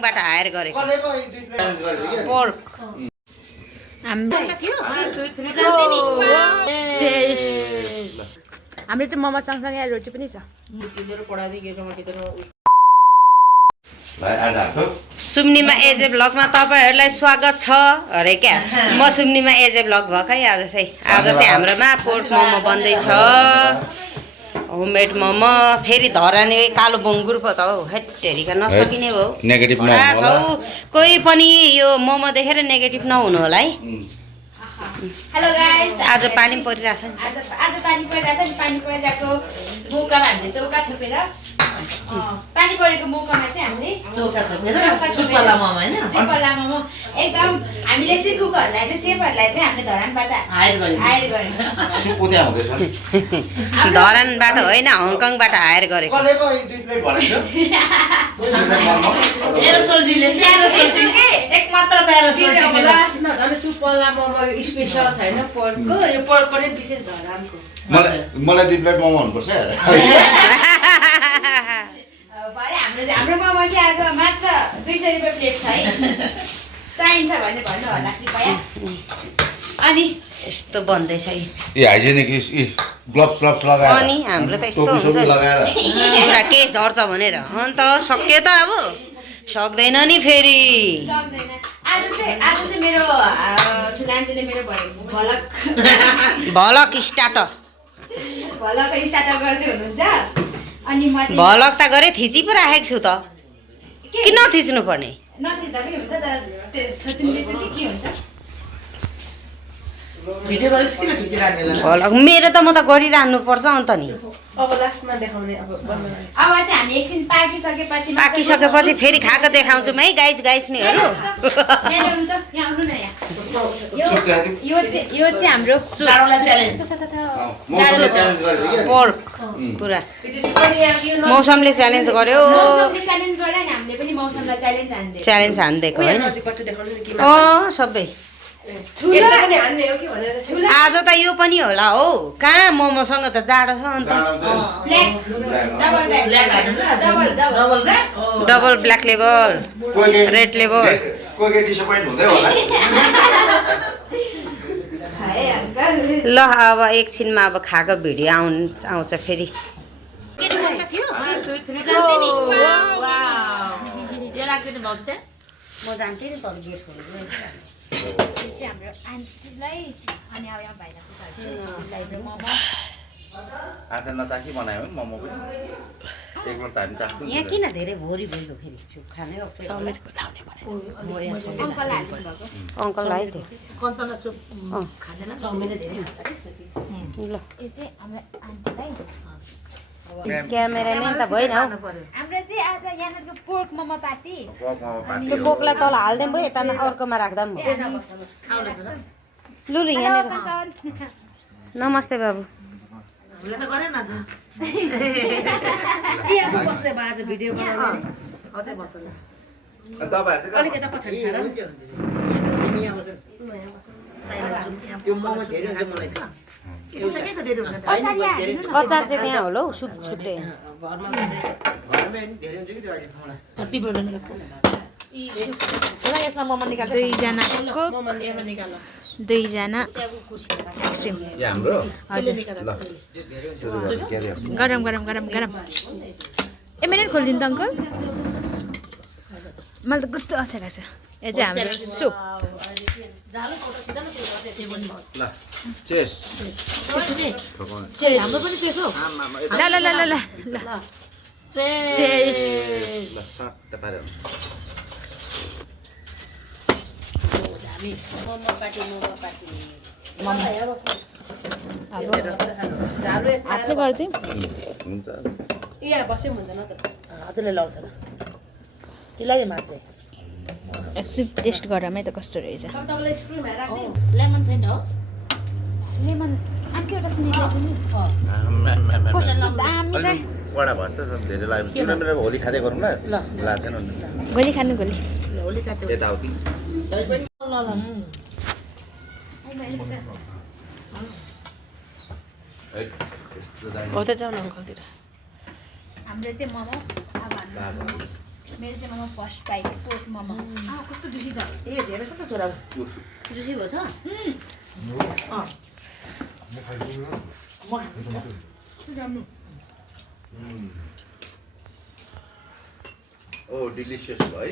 बाट हायर गरेको पोर्क हाम्रो चाहिँ मोमो सँगसँगै रोटी पनि छ। सुम्निमा एजे भ्लगमा तपाईँहरूलाई स्वागत छ अरे क्या। म सुम्निमा एजे भ्लग भएकै आज चाहिँ हाम्रोमा पोर्क मोमो बन्दैछ, होममेड मोमो। फेरि धराने कालो बङ्गुर पो त हौ, हेटेरिका नसकिने हो। नेगेटिभ छौ कोही पनि यो मोमो देखेर नेगेटिभ नहुनु होला है। हेलो गाइस, आज पानी परिरहेछ नि। आज पानी परिरहेछ नि। पानी परिरहेको मौकामा हामीले चौका छोपेर पानी परेको मौकामा चाहिँ हामीले चौका छोपेर सुपला मोमो हैन, सुपला मोमो एकदम हामीले चाहिँ कुकहरुलाई चाहिँ सेफहरुलाई चाहिँ हामीले धरानबाट हायर गरे। सुपो त्यहाँ हुँदैछ नि। धरानबाट होइन, हङकङबाट हायर गरेको। कसले पो 2 प्लेट भनेको प्यारोसोल्टीले एक मात्र प्यारोसोल्टी लास्टमा झन् सुपला मोमो स्पेशल छैन पोर्कको, यो पोर्क पनि विशेष धरानको। मलाई 2 प्लेट मोमो हुनुपर्छ। हाम्रो मोमो चाहिँ आज मात्र 200 रुपियाँ प्लेट छ है। चाहिन्छ भने भन्नु होला कृपया। अनि यस्तो बन्दैछ है। ए हाइजेनिक ग्लोभ्स लगाएर। अनि हाम्रो त यस्तो हुन्छ पुरा के झर्छ भनेर। अन्त सक्यो त अब सक्दैन नि फेरि। आज चाहिँ मेरो ठुलान्तीले मेरो भलक स्टार्टर गर्दै हुनुहुन्छ। अनि म भलक त गरे थिचि पो राखेको छु त। कि नथिच्नु पर्ने? नथिच्दा पनि हुन्छ, तर छोटिँदै चाहिँ के हुन्छ? भिडियो गरेछ किन खिचिराख्नेला? भलक मेरो त म त गरिरहनु पर्छ अन्त नि। अब लास्टमा देखाउने अब चाहिँ हामी एकछिन पाकिसकेपछि फेरि खाएको देखाउँछौँ है गाइस निहरू। यो चाहिँ हाम्रो पोर्क पुरा मौसमले च्यालेन्ज गर्यो। च्यालेन्ज हान्दिएको होइन। सबै आज त यो पनि होला हौ। कहाँ मोमोसँग त जाडो छ अन्त। Double black level, red level. ल अब एकछिनमा अब खाएको भिडियो आउँछ फेरि। म जान्थेँ नि त गेट खोल्नु। हाम्रो आन्टीलाई अनि अब यहाँ भाइलाई मोमो आधा नचाखी बनायो भने मोमो पनि एकपल्ट हामी चाख्छौँ। यहाँ किन धेरै भोरी भइगयो फेरि सुप खानै समेतको लाउने भनेको। अङ्कल आयो थियो। कञ्चना सुप खादैन, समेतले धेरै खान्छ के यस्तो चीज। ल यो चाहिँ हाम्रो आन्टीलाई क्यामेराम्यान त भएन हौ। हाम्रो चाहिँ आज यहाँको पोर्क मोमो पार्टी। त्यो कोकलाई तल हाल्दै भयो, यता अर्कोमा राख्दा पनि भयो। लु लु यहाँ नमस्ते बाबु। हामीले त गरे न त। यहाँ बस्दै बा आज भिडियो बनाउने। अझै बस्छ ल। तपाईहरु चाहिँ अलिकति पछाडि छ र त्यो मोमो धेरै खाइ मलाई छ। के के धेरै हुन्छ त? अचार चाहिँ त्यहाँ होला हौ, सुप छुट्टै। घरमा धेरै हुन्छ कि त्यो अहिले खाउला। जति बोल्नु नि यसमा मोमो निकाल्छ। दुईजना कुक, निकाल्छ। दुईजना आइसक्रिम। यो हाम्रो हजुर ल सुरु गरौँ। के अरे गरम। ए मिनट खोलिदिनु त अङ्कल। मलाई त कस्तो अप्ठ्यारो छ। यो चाहिँ हाम्रो सुप। ल चेस हाम्रो पनि चेस हो। ल चेस। ल सट्ट पार्यो। हातले गर्छु। हुन्छ यहाँ बसे हुन्छ न त। हातले लाउँछ न। किलाई माछे। सुप टेस्ट गरमै त कस्तो रहेछ। तपाईँलाई स्क्रिम राख्दै लेमन छैन हो? लेमन आन्टी एउटा स्निकाइदिनु नि। वडा भन्छ धेरै लाग्यो। किनभने होली खाँदै गरौँ ल। लाग्छ न गोली खानु गोली। होली काट्यो। यताउति। हो त जाउँ न अङ्कलतिर। हाम्रो चाहिँ मोमो अब मेरो चाहिँ momo first bite pork momo कस्तो जुसी छ ए झेरेछ त छोरा जुसी भयो छ ओ डिलिसियस भयो है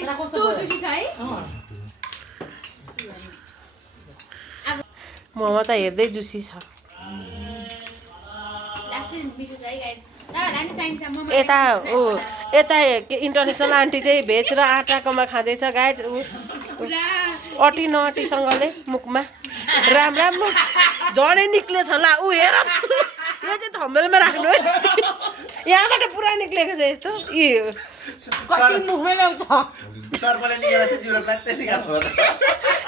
यस्तो जुसी छ है मोमो त हेर्दै जुसी छ लास्ट मिठो छ है गाइस रानी चाहिन्छ मोमो यता यता इन्टरनेसनल आन्टी चाहिँ भेज र आटाकोमा खाँदैछ गाइज पुरा अटी नअटीसँगले मुखमा राम राम झनै निक्लेछ ल ऊ हेर यो चाहिँ थम्बेलमा राख्नु है यहाँबाट पुरा निक्लेको छ यस्तो कति मुखमा ल्याउँछ सर्पले निकालेर चाहिँ जिरो प्लाट्टै निकाल्नु भयो त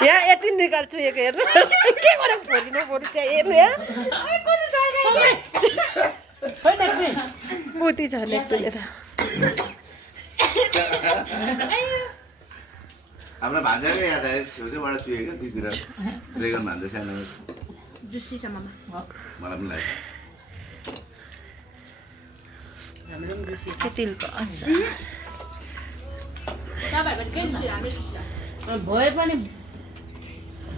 यहाँ यति निकाल्छु एक हेर्नु के गरेर फोरिनु फोरि चाहिँ हेर्नु यहाँ बुती छ नेक्स्ट यता हाम्रो भान्जाको याद आयो छेउछेउबाट चुहे क्या दुईतिर ड्रेगन भान्जा सानो जुसी छ मोमो मलाई पनि लाग्यो तिलको अचार तपाईहरुको के जुसी हामी भए पनि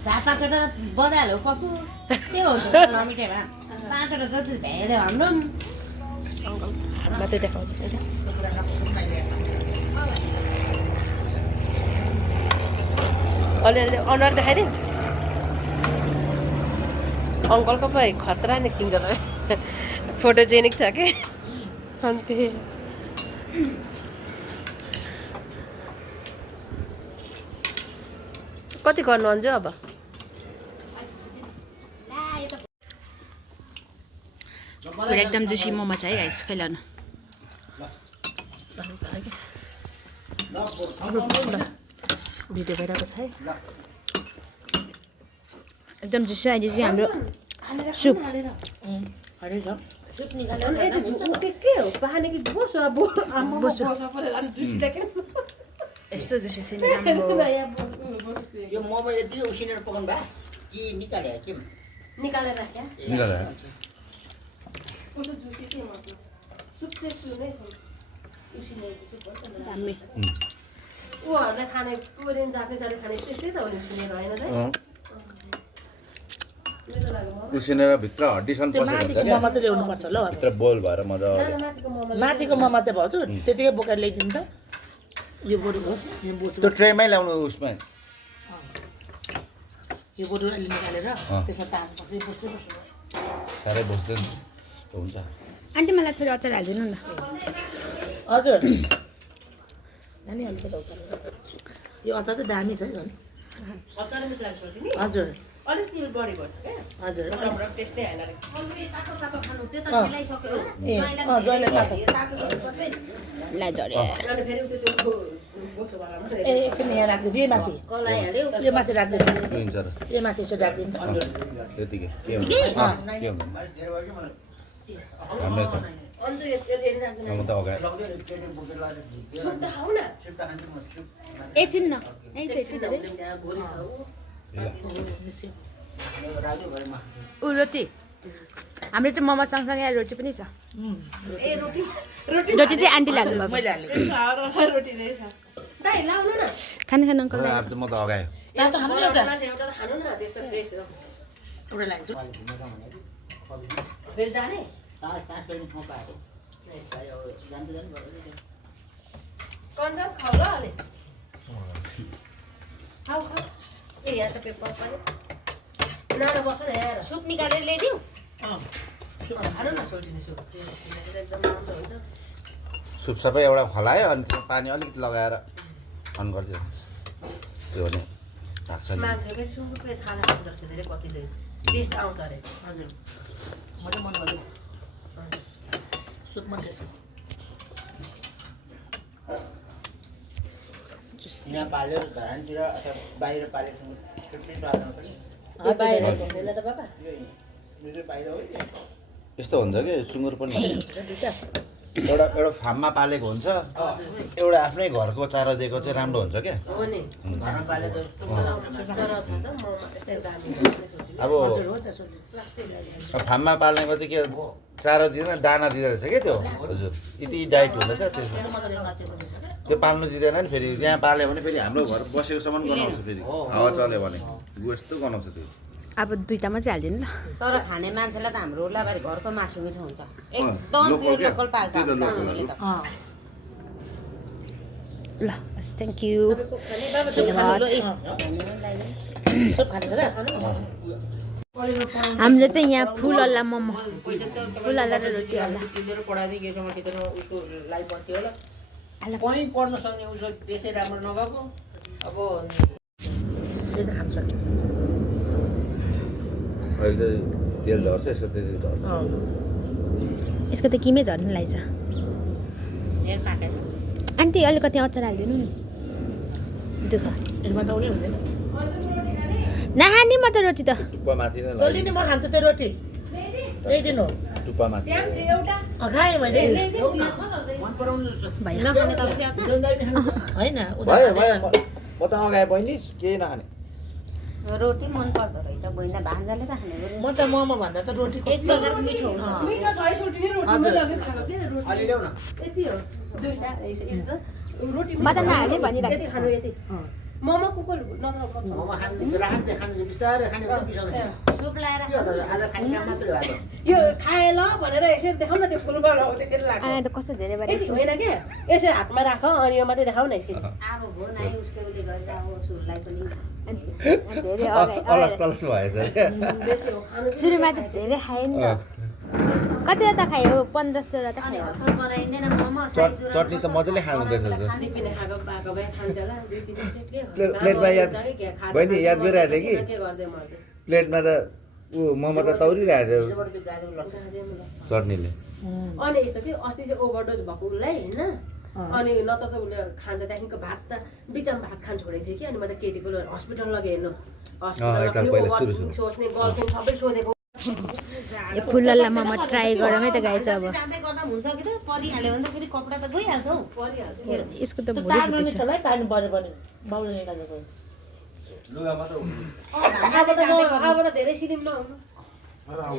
झाटाचोटा बजायो कस्तो के हुन्छ नमिठेमा पाँचवटा जति भ्याइदियो हाम्रो मात्रै देखाउँछ अलिअलि अनुहार देखाइदिउँ अङ्कलको पो खतरा निक्लिन्छ त फोटोजेनिक छ कि अन्त कति गर्नु अन्जु अब एकदम जुसी मोमो छ है गाइस खैला न भिडियो भइरहेको छ है एकदम जुसी अहिले चाहिँ हाम्रो सुप के हो पानी कि बोसो अब यस्तो जुसी चाहिँ यो मोमो यति उसिनेर पकाउनु भयो कि निकाल्यो के निकालेर क्या निकालेर उहरूलाई खाने कोरियन जाति जाति खाने त्यस्तै त हो नि सुनेर होइन त उसिनेर भित्र हड्डीसम्म पसेर हुन्छ माथिको क्या मोमो चाहिँ ल्याउनु पर्छ ल भित्र बोइल भएर मजाले माथिको मोमो चाहिँ भाउजू त्यतिकै बोकेर ल्याइदिनु त यो बरु होस् यो बोसो त्यो ट्रेमै ल्याउनु उसमा यो बरु अलि निकालेर त्यसमा तार्नुपर्छ यो बोसो साह्रै बस्दैन हुन्छ आन्टी मलाई थोरै अचार हालिदिनु न हजुर नानी अलिकति अचार यो अचार चाहिँ दामी छ है झन् अचार मिठो लाग्छ नि हजुर अलिक तिल बढी भयो क्या हजुर टमाटर त्यस्तै होइन रे तातो तातो खानु त्यो त सिलाइसक्यो ए जहिले तातो ला झरे अनि फेरि त्यो बोसोवालामा ए एकछिन यहाँ राखिदिनु यो माथि कलाइहाल्यो यो माथि राखिदिनु हुन्छ त यो माथि यसो राखिदिनु त्यतिकै के हुन्छ के हुन्छ हाम्रो त अन्जु यति राख्दैन अब त अगाडि सुप त खाऊ न एकछिन न एकछिन धेरै भोलि छ ऊ रोटी हाम्रो चाहिँ मोमो सँगसँगै रोटी पनि छ ए रोटी रोटी चाहिँ आन्टीले हाल्नु भएको मैले हालेको रोटी रहेछ दाइ लाउनु न खानु खानु अङ्कल अब त म त अगाडि यहाँ त खानु न एउटा एउटा त खानु न त्यस्तो फ्रेस एउटा लान्छु फेरि जाने कन्जर खाऊ ल अलि खाऊ खाऊ ए यहाँ त पेपर पनि नाना बस्छ न यहाँ सुप निकालेर ल्याइदिउँ खानु न सोल्टिने सुप एकदम राम्रो हुन्छ सुप सबै एउटा खलायो अनि त्यो पानी अलिकति लगाएर अन गरिदियो त्यो भने ढाक्छ नि मान्छे फेरि सुँगुरको छाना खाँदो रहेछ धेरै कतिले टेस्ट आउँछ अरे हजुर म चाहिँ मन गर्छु सुप मात्रै सुप यहाँ पालेर घरानतिर अथवा बाहिर पालेको छुट्टै स्वाद आउँछ कि बाहिर हुँदैन त बाबा मेरो बाहिर हो नि यस्तो हुन्छ कि सुँगुर पनि एउटा एउटा फार्ममा पालेको हुन्छ एउटा आफ्नै घरको चारो दिएको चाहिँ राम्रो हुन्छ क्या हो नि घरमा पालेको तर थाहा छ ममा त्यस्तै दामी अब हजुर हो त सोल्टी फार्ममा पाल्नेको चाहिँ के चारो दिँदैन दाना दिँदो रहेछ क्या त्यो हजुर यति डाइट हुँदैछ त्यसमा मजाले नचेको रहेछ क्या त्यो पाल्नु दिँदैन नि फेरि यहाँ पाल्यो भने फेरि हाम्रो घर बसेको सामान गनाउँछ फेरि हावा चल्यो भने यस्तो गनाउँछ त्यो अब दुईटा मात्रै हालिदिनु ल तर खाने मान्छेलाई त हाम्रो उल्लाबारी घरको मासु मिठो हुन्छ एकदम प्योर लोकल पाल्छ हामीले त ल हस् थ्याङ्क यू हाम्रो चाहिँ यहाँ फुल अल्ला मोमो फुल अल्ला र रोटी अल्ला तिनीहरू पढाइदिए केसम्म टिचर उसको लाइफ बन्थ्यो होला अल्ला कहीँ पढ्न सक्ने उसो त्यसै राम्रो नभएको अब यो चाहिँ खानु सक्यो अहिले चाहिँ तेल झर्छ यसको त्यति झर्छ यसको त किमै झर्नु लागेछ हेर पाकेर आन्टी अलिकति अचार हालिदिनु नि दुःख यसमा त उनी हुँदैन नखाने म त रोटी त टुप्पा माथि नै सोल्टी नि म खान्छु त्यो रोटी त्यही दिन हो टुप्पा माथि खाएँ मैले मन पराउनु जस्तो भयो नखाने त चाहिँ आउँछ होइन भयो भयो म त अगाए बहिनी केही नखाने रोटी मन पर्दो रहेछ बहिनी भान्जाले त खाने गऱ्यो म त मोमो भन्दा त रोटी एक प्रकारको मिठो हुन्छ मिठो छ है सोटी नि रोटी मैले अघि खाएको थिएँ रोटी अलि ल्याउ न यति हो दुईटा रहेछ यति त रोटी म त नहाले भनिरहेको यति खानु यति मोमो कुको मोमो खानु राख्नु खानु बिस्तारै खाने पनि बिसाउँदैन सुप लाएर आज खाने काम मात्रै हो आज यो खाए ल भनेर यसरी देखाउ न त्यो फुलबाट हो त्यसरी लाग्छ आएर त कस्तो धेरै बारे यति होइन क्या यसरी हातमा राख अनि यो मात्रै देखाउ न यसरी अब भो नाइ उसको उसले गरेर अब सुरलाई पनि धेरै अलस तलस भएछ क्या बेसी हो खानु सुरुमा चाहिँ धेरै खायो नि त कतिवटा खायो 1500 त अनि खायो हतार बनाइँदैन मोमो साइज चटनी त मजाले खानु हुँदैछ खानेपिने खाएको पाएको भए खान्थ्यो होला 2-3 प्लेटमा याद बहिनी याद गरिरहेको थिएँ कि के गर्दै मर्दै प्लेटमा त ऊ मोमो त तौरिरहेको थियो चटनीले अनि यस्तो कि अस्ति चाहिँ ओभरडोज भएको उसलाई होइन अनि नत्र त उसले खान्छ त्यहाँदेखिको भात त बिचमा भात खान छोडेको थियो कि अनि म त केटीको हस्पिटल लगेँ हेर्नु एकताल पहिला सुरु सुरु। सोच्ने गर्लफ्रेन्ड सबै सोधेको यो फुलल्लामा म ट्राई गरौँ है त गाइज अब जाँदै गर्दा हुन्छ कि त परिहाल्यो भने त फेरि कपडा त गइहाल्छ हौ यसको त भुँडी तार्नु फुटेछ मिठोलाई पानी पऱ्यो भने बाउले निकालेको लुगामा त अब त धेरै सिलिम नहुनु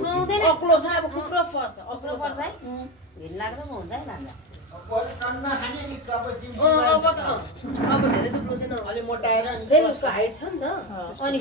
सुहाउँदैन अग्लो छ अब कुप्रो पर्छ अग्लो पर्छ है घिन लाग्दो पो हुन्छ है भान्जा अब धेरै दुब्लो छैन अलि मोटाएर फेरि उसको हाइट छ नि त अनि